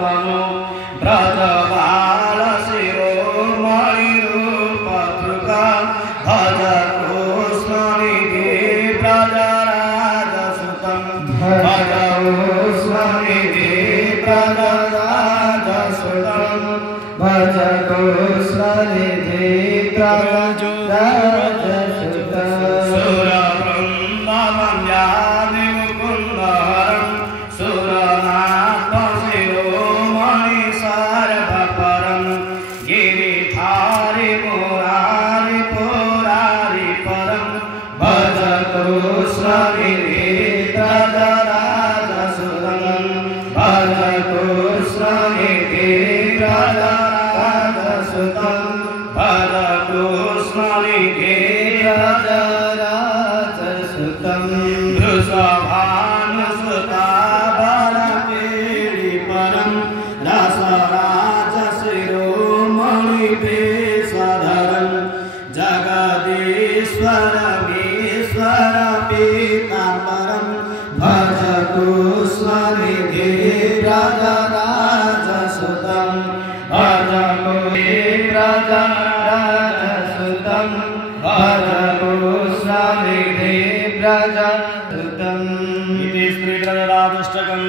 तनु ब्रजबाल शिरोमणि रूपतृका भज कृष्णनिधि ब्रजराजसुतं भज कृष्णनिधि ब्रजराजसुतं भज कृष्णनिधि ब्रजराजसुतं सुरवृन्दवन्द्यानि मुकुन्दहरं सुरनाथ शिरोमणि सर्वपरं गिरिधारि मुरारि पुरारि परं भज कृष्णनिधि ब्रजराजसुतं भज कृष्णनिधि ब्रजराजसुतं भज कृष्णनिधि ब्रजराजसुतं वृषभानुसुता बलपीडि परं रसराजशिरोमणि वेषधरं जगदीश्वरमीश्वर पीताम्बरं भज कृष्णनिधि ब्रजराजसुतं भज ब्रजराजसुतं भज कृष्णनिधि ब्रजराजसुतं इति श्रीब्रजराजाष्टकम्।